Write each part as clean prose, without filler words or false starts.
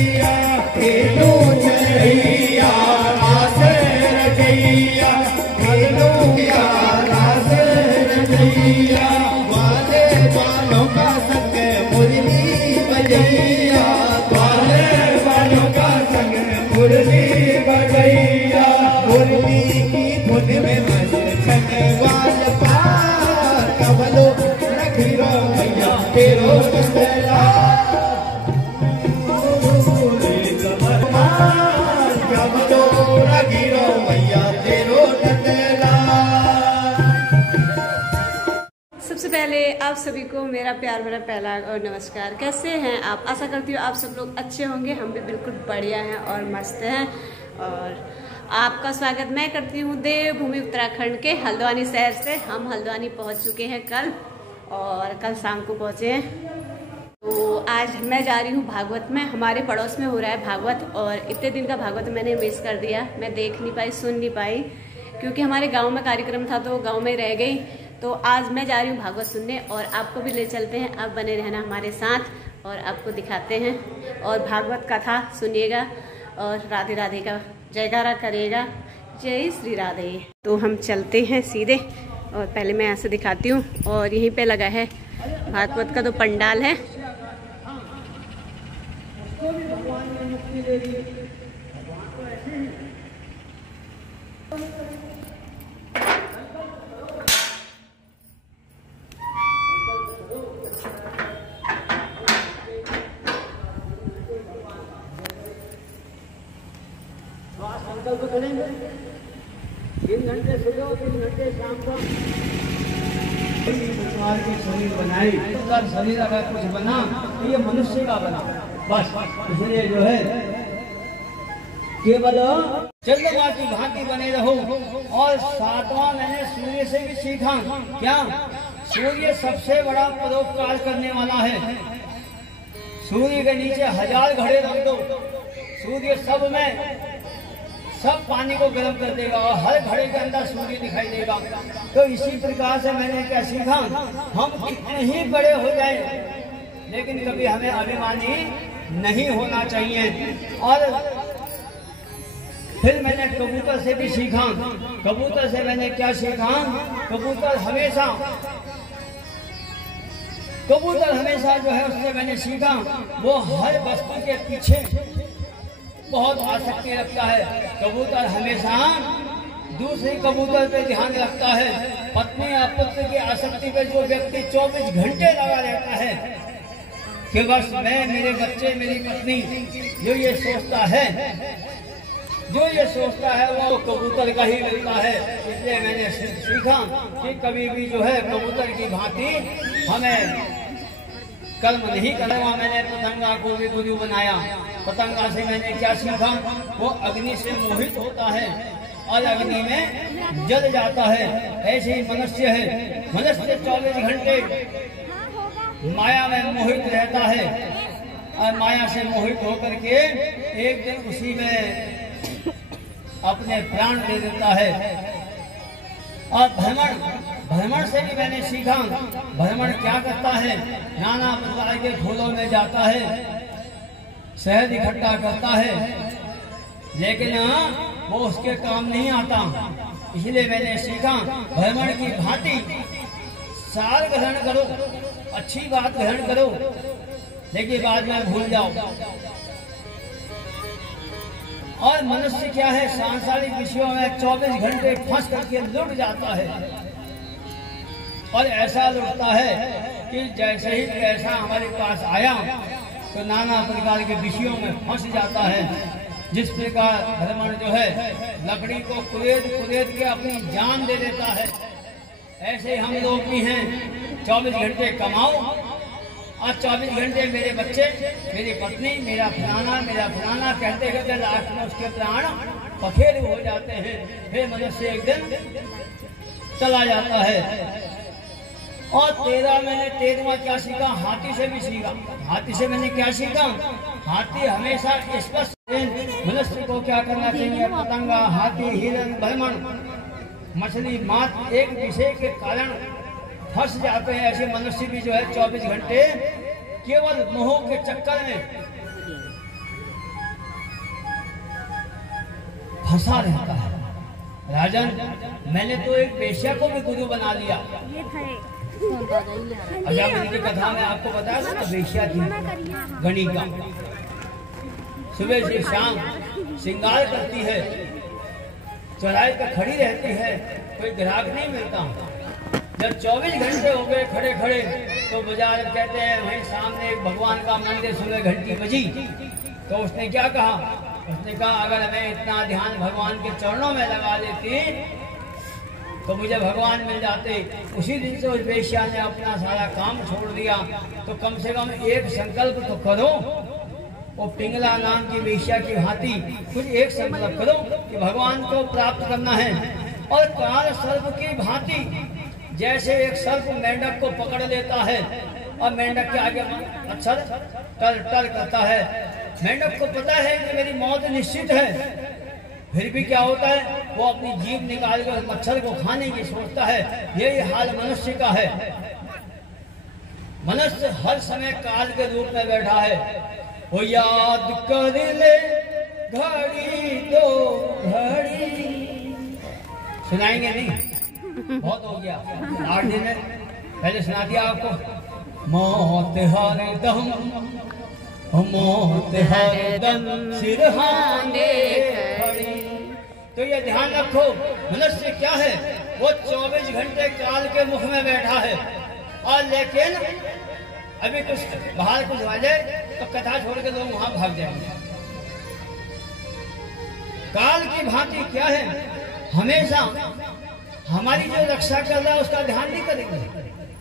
रचैया खेलू रचैया रास रचैया खेलू रास रचैया वाले बालों का संग मुरली बजैया वाले बालों का संग मुरली बजैया मुरली की धुन में मस्त छनवाल पार कमलो रखिरो मैया तेरो बंदला कमलो रखिरो मैया तेरो बंदला। सबसे पहले आप सभी को मेरा प्यार भरा पहला और नमस्कार। कैसे हैं आप? आशा करती हूँ आप सब लोग अच्छे होंगे। हम भी बिल्कुल बढ़िया हैं और मस्त हैं। और आपका स्वागत मैं करती हूँ देवभूमि उत्तराखंड के हल्द्वानी शहर से। हम हल्द्वानी पहुँच चुके हैं कल और कल शाम को पहुँचे हैं। तो आज मैं जा रही हूँ भागवत में। हमारे पड़ोस में हो रहा है भागवत और इतने दिन का भागवत मैंने मिस कर दिया। मैं देख नहीं पाई, सुन नहीं पाई क्योंकि हमारे गाँव में कार्यक्रम था तो गाँव में रह गई। तो आज मैं जा रही हूँ भागवत सुनने और आपको भी ले चलते हैं। आप बने रहना हमारे साथ और आपको दिखाते हैं और भागवत कथा सुनिएगा और राधे राधे का जयकारा करिएगा। जय श्री राधे। तो हम चलते हैं सीधे और पहले मैं यहाँ से दिखाती हूँ। और यहीं पे लगा है भागवत का तो पंडाल है। संकल्प करेंगे 3 घंटे सुबह 3 घंटे शाम को। प्रकार की शरीर बनाई, शरीर अगर कुछ बना तो ये मनुष्य का बना बस। इसलिए जो है केवल चंद्रमा की भांति बने रहो। और 7वां मैंने सूर्य से भी सीखा। क्या? सूर्य सबसे बड़ा परोपकार करने वाला है। सूर्य के नीचे 1000 घड़े रख दो, सूर्य सब पानी को गर्म कर देगा और हर घड़े के अंदर सूर्य दिखाई देगा। तो इसी प्रकार से मैंने क्या सीखा, हम कितने ही बड़े हो जाए लेकिन कभी हमें अभिमानी नहीं होना चाहिए। और फिर मैंने कबूतर से भी सीखा। कबूतर से मैंने क्या सीखा, कबूतर हमेशा जो है उससे मैंने सीखा वो हर वस्तु के पीछे बहुत आसक्ति रखता है। कबूतर हमेशा दूसरे कबूतर पे ध्यान रखता है। पत्नी या पुत्र की आसक्ति पे जो व्यक्ति 24 घंटे लगा रहता है कि बस मैं, मेरे बच्चे, मेरी पत्नी, जो ये सोचता है वो कबूतर का ही मिलता है। इसलिए मैंने सीखा कि कभी भी जो है कबूतर की भांति हमें कर्म नहीं करना। मैंने पतंगा को भी गुरु बनाया। पतंगा से मैंने क्या सीखा, वो अग्नि से मोहित होता है और अग्नि में जल जाता है। ऐसे ही मनुष्य है, मनुष्य 24 घंटे माया में मोहित रहता है और माया से मोहित होकर के एक दिन उसी में अपने प्राण दे देता है। और भ्रमण से भी मैंने सीखा। भ्रमण क्या करता है, नाना प्रकार के फूलों में जाता है, शहद इकट्ठा करता है, लेकिन वो उसके काम नहीं आता। इसलिए मैंने सीखा भ्रमण की भांति सार ग्रहण करो, अच्छी बात ग्रहण करो, लेकिन बाद में भूल जाओ। और मनुष्य क्या है, सांसारिक विषयों में 24 घंटे फंस करके लुट जाता है। और ऐसा लुटता है कि जैसे ही पैसा हमारे पास आया तो नाना प्रकार के विषयों में फंस जाता है। जिस प्रकार भ्रमण जो है लकड़ी को कुरेद के अपनी जान दे देता है, ऐसे हम लोग भी हैं। 24 घंटे कमाओ और 24 घंटे मेरे बच्चे, मेरी पत्नी, मेरा फलाना कहते कहते लास्ट में उसके प्राण पखेरु हो जाते हैं। फिर मनुष्य एक दिन चला जाता है। और 13वां क्या सीखा, हाथी से भी सीखा। हाथी से मैंने क्या सीखा, हाथी हमेशा स्पष्ट। मनुष्य को क्या करना चाहिए, पतंगा, हाथी, हिरण, भ्रमण, मछली मात्र एक विषय के कारण फंस जाते हैं। ऐसे मनुष्य भी जो है 24 घंटे केवल मोह के चक्कर में हंसा रहता है। राजन, मैंने तो एक वेश्या को भी गुरु बना लिया। अजामिल की कथा में आपको बताया था, वेश्या थी गणिका, सुबह से शाम श्रृंगार करती है, चौराहे पर खड़ी रहती है, कोई ग्राहक नहीं मिलता। जब 24 घंटे हो गए खड़े खड़े, तो बाजार कहते हैं वहीं सामने एक भगवान का मंदिर, सुबह घंटी बजी, तो उसने क्या कहा, उसने कहा अगर मैं इतना ध्यान भगवान के चरणों में लगा देती तो मुझे भगवान मिल जाते। उसी दिन से उस वेश्या ने अपना सारा काम छोड़ दिया। तो कम से कम एक संकल्प तो करो, वो पिंगला नाम की वेश्या की भांति कुछ एक संकल्प करो कि भगवान को प्राप्त करना है। और काल सर्प की भांति जैसे एक सर्प मेंढक को पकड़ लेता है और मेंढक के आगे मच्छर टर टर करता है, मेंढक को पता है कि मेरी मौत निश्चित है, फिर भी क्या होता है, वो अपनी जीभ निकाल कर मच्छर को खाने की सोचता है। यही हाल मनुष्य का है। मनुष्य हर समय काल के रूप में बैठा है। वो याद कर ले घड़ी दो घड़ी, सुनाएंगे नहीं, बहुत हो गया, 8 दिन है, पहले सुना दिया आपको। मौत हरदम, मौत हरदम सिरहाने खड़ी। तो ये ध्यान रखो, मनुष्य क्या है, वो 24 घंटे काल के मुख में बैठा है। और लेकिन अभी कुछ बाहर कुछ आ जाए तो कथा छोड़ के लोग वहां भाग जाएंगे। काल की भांति क्या है, हमेशा हमारी जो रक्षा कर रहा है उसका ध्यान नहीं करेंगे,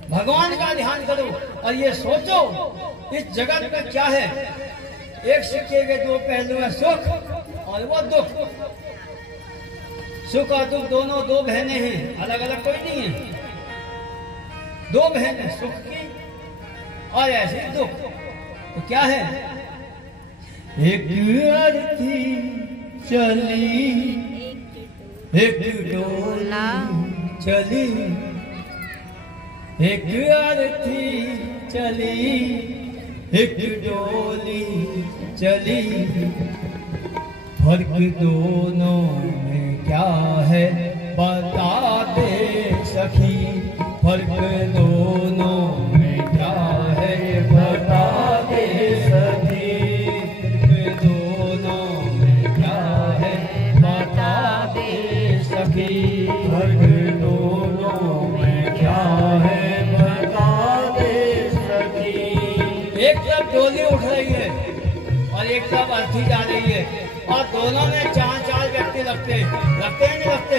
भगवान का ध्यान करो। और ये सोचो इस जगत में क्या है, एक सिक्के के 2 पहलू है, सुख और वो दुख। सुख और दुख दोनों 2 बहनें हैं, अलग अलग कोई नहीं है। 2 बहनें, सुख की और ऐसे दुख। तो क्या है, एक अर्थी चली, एक डोला चली, एक अर्थी चली, एक डोली चली, फर्क दोनों में क्या है बता दे सखी, फर्क दोनों में क्या है बता दे सखी, फर्क दोनों में क्या है बता दे सखी, फर्क दोनों में क्या है बता दे सखी। एक तरफ डोली उठ रही है और एक तरफ अर्थी जा रही है, और दोनों में 4 व्यक्ति लगते हैं नहीं लगते,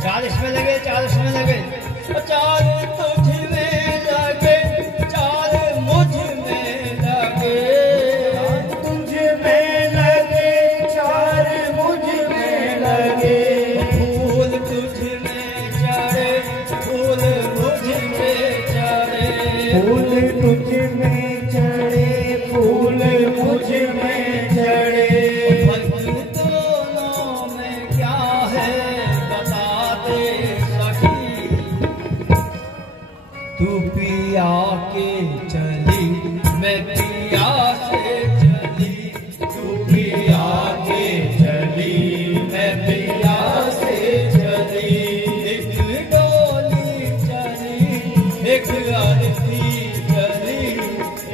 4 इसमें लगे 4 उसमें लगे, 4 तुझ में लगे 4 मुझ में लगे, तुझ में लगे 4 मुझ में लगे, फूल तुझ में चढ़े फूल मुझ में चढ़े, फूल तुझ में चढ़े फूल मुझ में चढ़े, फर्क दोनों में क्या है बता दे सखी, तू पिया के चली मैं पिया से चली, तू पिया के चली मैं पिया से चली, एक डोली चली एक अर्थी चली,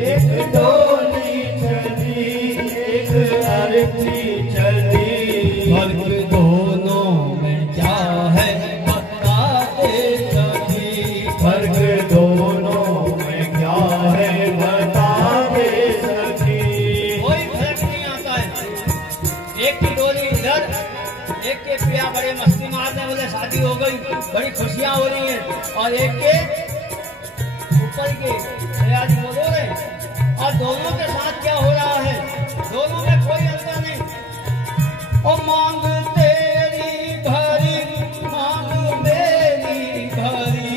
एक डोली चली एक अर्थी चली, फर्क दोनों में क्या है बता दे सखी, फर्क दोनों में क्या है बता दे सखी। कोई फर्क नहीं आता है। एक की डोली इधर, एक के पिया बड़े मस्ती मारने वाले, शादी हो गई, बड़ी खुशियां हो रही हैं, और एक के ऊपर के सयाजी हो रहे, और दोनों के साथ क्या हो रहा है, दोनों में कोई अंतर नहीं। और मांग तेरी भरी मांग मेरी भरी,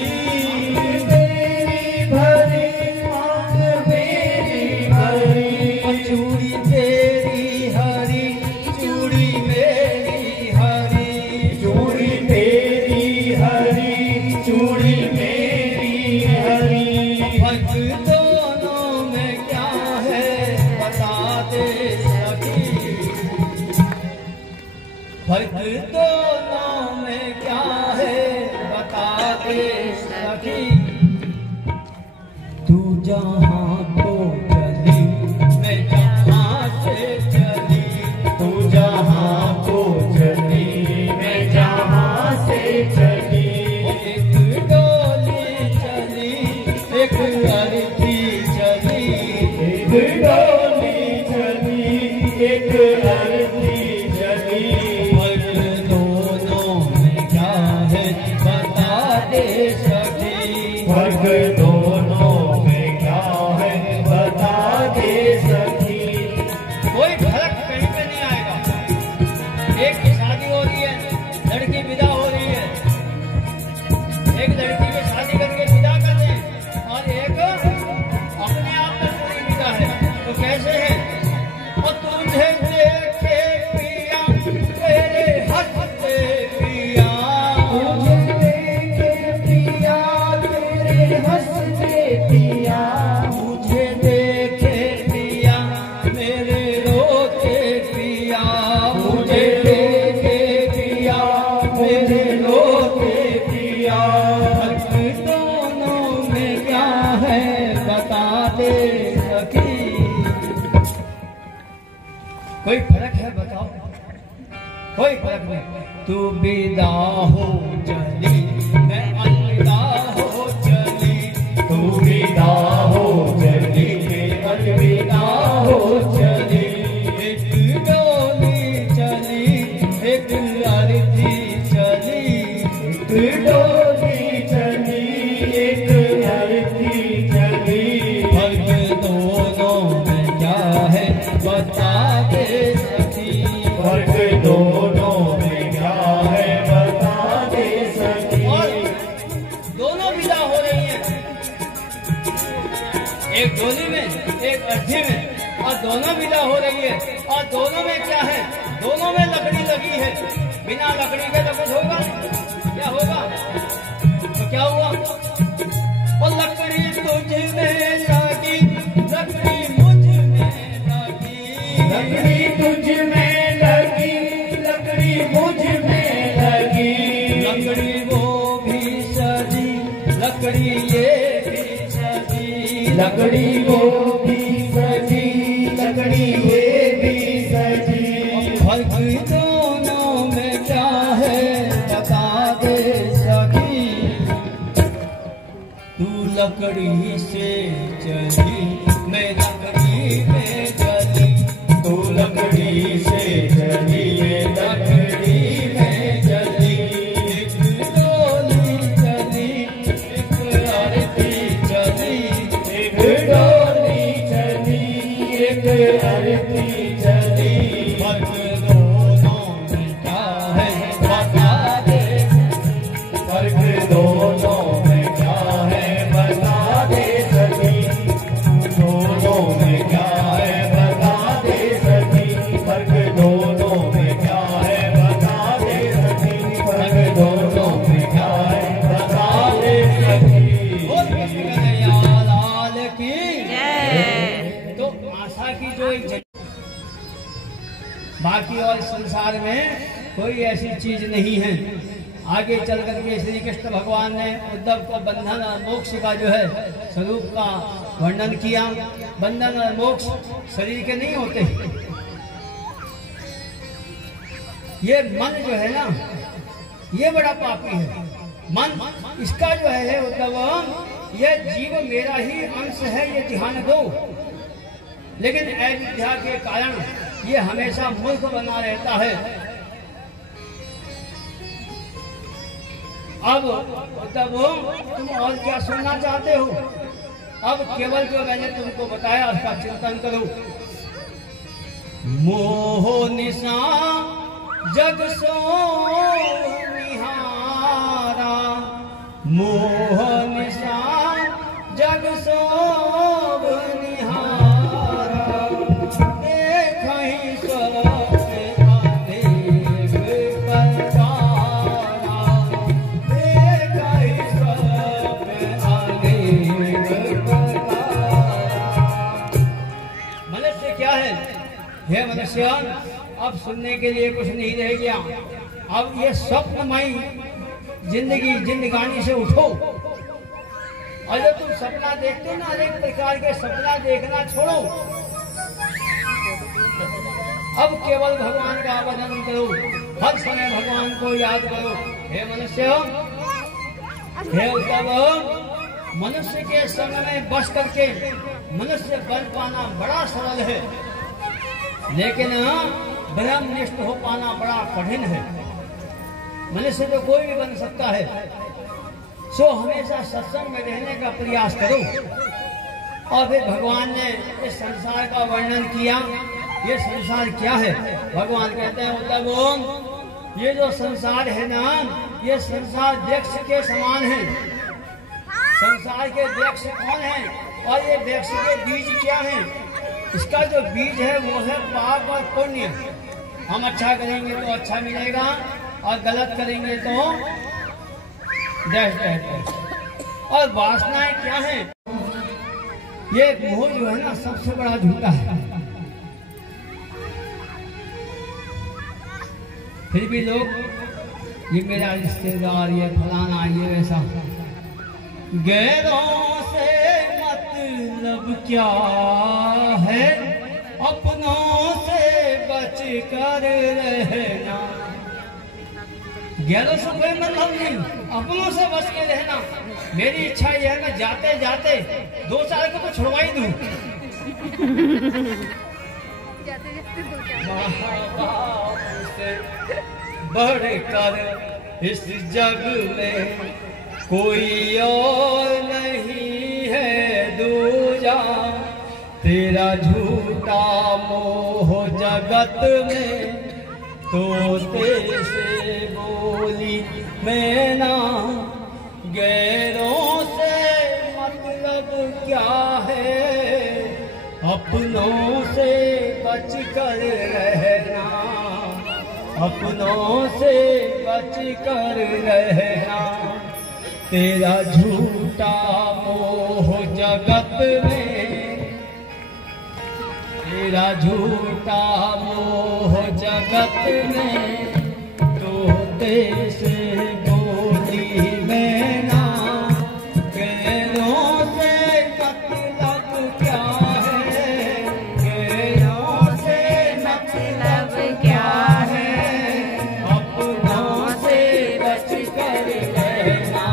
मेरी भरी मांग मेरी भरी, चूड़ी तेरी हरी चूड़ी मेरी हरी, चूड़ी तेरी हरी चूड़ी मेरी हरी, फर्क दोनों में क्या है बता दे सखी। फर्क दोनों में क्या है बता दे सखी। तू जहाँ को चली मैं जहाँ से चली, तू जहाँ को चली मैं जहाँ से चली। एक डोली चली एक अर्थी चली, एक डोली चली एक अर्थी चली। फर्क दोनों में क्या है बता दे सखी। फर्क दोनों में क्या है बता दे सखी। कोई फर्क कहीं पे नहीं आएगा। एक की शादी हो रही है, लड़की विदा हो रही है, एक लड़की की शादी करके विदा कर दें और एक अपने आप में पूरी विदा है। तो कैसे है? और तुझे देखे पिया तेरे हंसते पिया, तुझे देखे पिया तेरे हंसते पिया, मुझे देखे पिया मेरे रोते पिया, मुझे देखे पिया मेरे रोते पिया। फर्क दोनों में क्या है बता दे सखी। कोई फर्क है बताओ? कोई फर्क नहीं। तू विदा हो चली मैं अलविदा हो चली, तू विदा हो चली मैं अलविदा हो चली। एक डोली चली एक अर्थी चली, एक डोली चली एक अर्थी चली। फर्क दोनों में क्या है बता दे सखी। फर्क दोनों में क्या है बता दे सखी। और दोनों विदा हो रही हैं, एक डोली में एक अर्थी में, और दोनों विदा हो रही है। और दोनों में क्या है? दोनों में लकड़ी लगी है। बिना लकड़ी के तो कुछ होगा? क्या होगा? तो क्या हुआ? और लकड़ी तुझ में लगी, लकड़ी मुझ में लगी, लकड़ी तुझ में लगी लकड़ी मुझ में लगी। लकड़ी वो भी सजी, लकड़ी ये भी सजी, लकड़ी वो भी सजी लकड़ी ये भी सजी। फर्क दोनों में क्या है बता दे सखी। तू लकड़ी से चली मैं लकड़ी में चली, तू लकड़ी से चली मैं लकड़ी में चली। एक डोली चली एक अर्थी चली, एक डोली चली एक अर्थी चली। फर्क दोनों में क्या है बता दे। फर्क दोनों में क्या है बता दे सखी। दोनों में क्या है बता दे सखी। फर्क दोनों में क्या है बता दे सखी। फर्क दोनों में क्या है बता दे सखी। बोल कृष्ण कन्हैया लाल की। जय। तो आशा की जो एक बाकी और संसार में कोई ऐसी चीज नहीं है। आगे चल करके श्री कृष्ण भगवान ने उद्धव को बंधन और मोक्ष का जो है स्वरूप का वर्णन किया। बंधन और मोक्ष शरीर के नहीं होते। ये मन जो है ना, ये बड़ा पापी है। मन इसका जो है उद्धव, ये जीव मेरा ही अंश है, ये ध्यान दो। लेकिन अविद्या के कारण ये हमेशा मूर्ख बना रहता है। अब तब तुम और क्या सुनना चाहते हो? अब केवल जो मैंने तुमको बताया उसका चिंतन करो। मोह निशा जग सो निहारा, मोह निशा जग सो निहारा, देखहि सब अनेक प्रकारा, देखहि सब अनेक प्रकारा। मनुष्य क्या है? हे मनुष्य, मनुष्य अब सुनने के लिए कुछ नहीं रह गया। अब ये स्वप्नमयी जिंदगानी से उठो। और जब तुम सपना देखते हो ना, अनेक प्रकार के सपना देखना छोड़ो। अब केवल भगवान का आराधन करो, हर समय भगवान को याद करो। हे मनुष्य, हे उद्धव, मनुष्य के संग में बस करके मनुष्य बन पाना बड़ा सरल है, लेकिन ब्रह्मनिष्ठ हो पाना बड़ा कठिन है। मनुष्य तो कोई भी बन सकता है, सो हमेशा सत्संग में रहने का प्रयास करो। और फिर भगवान ने इस संसार का वर्णन किया। ये संसार क्या है? भगवान कहते हैं उद्धव, ये जो संसार है ना, ये संसार वृक्ष के समान है। संसार के वृक्ष कौन है? और ये वृक्ष के बीज क्या हैं? इसका जो बीज है वो है पाप और पुण्य। हम अच्छा करेंगे तो अच्छा मिलेगा, और गलत करेंगे तो डैश। और वासनाएं क्या हैं? ये मोह जो है ना, सबसे बड़ा झूठा है। फिर भी लोग, ये मेरा रिश्तेदार, ये फलाना, ये वैसा। गैरों से मतलब क्या है, अपनों से बच कर रहना। गैरों से कोई मतलब नहीं, अपनों से बच के रहना। मेरी इच्छा यह है, मैं जाते जाते 2 साल को तो छुड़वा ही दूं। बढ़कर इस जग में कोई और नहीं है दूजा, तेरा झूठा मोह जगत में तोते से बोली मैना। गैरों से मतलब क्या है, अपनों से बच कर रहना। अपनों से बच कर रहना, तेरा झूठा मोह जगत में, तेरा झूठा मोह जगत में तोते से बोली मैना। गैरों से मतलब क्या है, गैरों से मतलब क्या है, अपनों से बच कर रहना।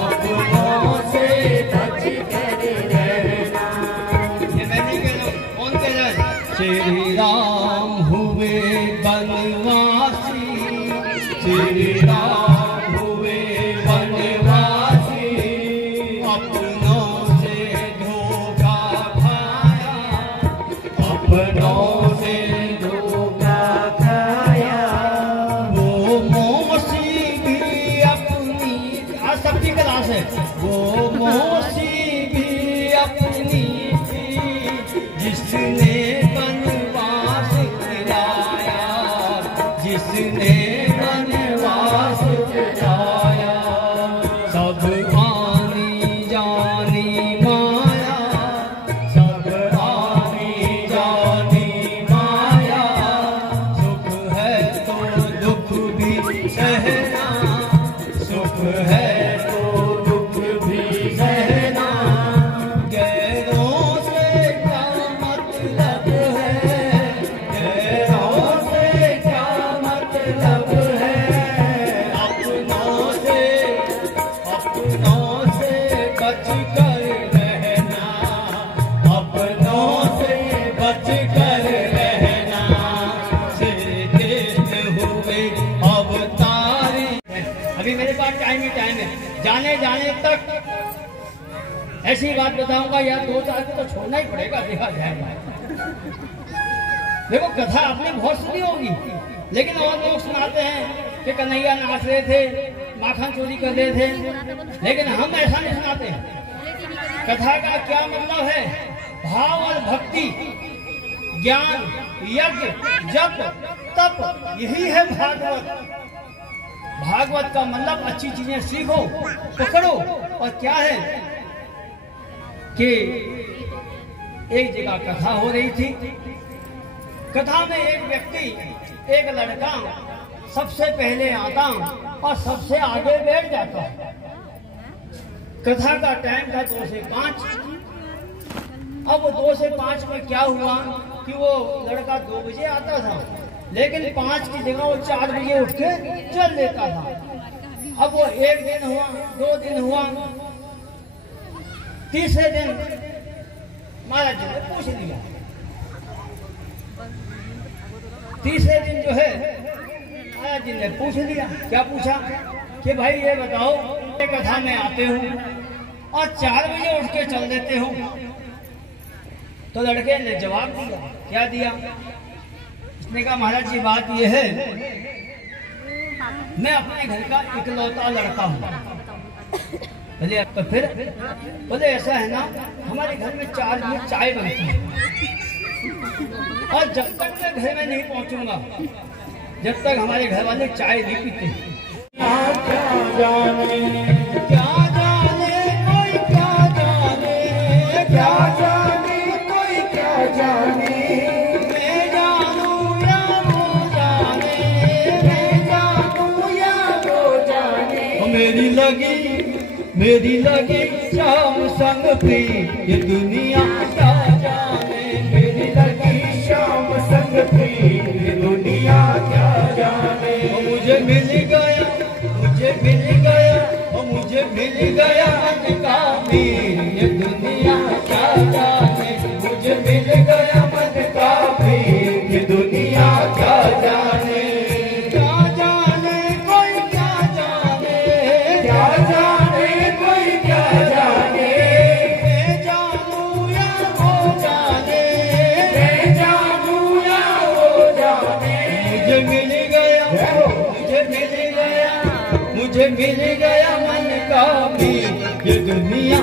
अपनों से बच कर रहना। ये मैं नहीं कह रहा हूं, कौन कह रहा है? श्री राम हुए बनवासी, श्री राम हुए बनवासी, अपनों से धोखा खाया, अपनों से धोखा खाया। वो मौसी भी अपनी, आज सबकी क्लास है, वो मौसी भी अपनी थी, जिसने बनवास गिराया, जिसने बनवास गिराया। सब आनी जानी माया, सब आनी जानी माया। सुख है तो दुख भी सहना, सुख है तो दुख भी सहना। गैरों से क्या मतलब है, गैरों से क्या मतलब है, अपनों से बच कर रहना, अपनों से बच कर रहना। से देखते हुए अवतारे। अभी मेरे पास टाइम ही टाइम है, जाने जाने तक ऐसी बात बताऊंगा, या 2 साल को तो छोड़ना ही पड़ेगा, देखा जाएगा। देखो, कथा आपने बहुत सुनी होगी, लेकिन और लोग सुनाते हैं कि कन्हैया नाच रहे थे, माखन चोरी कर रहे थे, लेकिन हम ऐसा नहीं सुनाते। कथा का क्या मतलब है? भाव और भक्ति, ज्ञान, यज्ञ, जप, तप, यही है भागवत। भागवत का मतलब अच्छी चीजें सीखो, पकड़ो। और क्या है कि एक जगह कथा हो रही थी, कथा में एक व्यक्ति, एक लड़का सबसे पहले आता और सबसे आगे बैठ जाता। कथा का टाइम था 2 से 5। अब 2 से 5 में क्या हुआ कि वो लड़का 2 बजे आता था, लेकिन 5 की जगह वो 4 बजे उठ के चल देता था। अब वो 1 दिन हुआ, 2 दिन हुआ, तीसरे दिन महाराज जी ने पूछ लिया। तीसरे दिन जो है महाराज जी ने पूछ लिया। क्या पूछा कि भाई ये बताओ, कथा में आते हो और 4 बजे उठ के चल देते हो। तो लड़के ने जवाब दिया। क्या दिया? उसने कहा महाराज जी बात ये है, मैं अपने घर का इकलौता लड़का हूँ। बोले तो फिर? बोले ऐसा है ना, हमारे घर में 4 बजे चाय बनती है और जब तक मैं घर में नहीं पहुंचूंगा, जब तक हमारे घर वाले चाय नहीं पीते। क्या जाने कोई क्या जाने, क्या जाने कोई क्या जाने, मैं जानू या वो जाने, मैं जानू या वो जाने। मेरी लगी शाम संग पे ये दुनिया क्या जाने, मेरी लगी शाम संग पे ये दुनिया क्या जाने। मुझे मिल गया, मुझे मिल गया, मुझे मिल गया मन का मीर ये दुनिया क्या जाने, मुझे मिल गया मन का मीर ये दुनिया क्या जाने। क्या जाने कोई क्या जाने, क्या जाने कोई क्या जाने, मैं जानू या वो जाने, मैं जानू या वो जाने। मुझे मिल गया, मुझे मिल गया, मुझे मिल गया मन का मीर ये दुनिया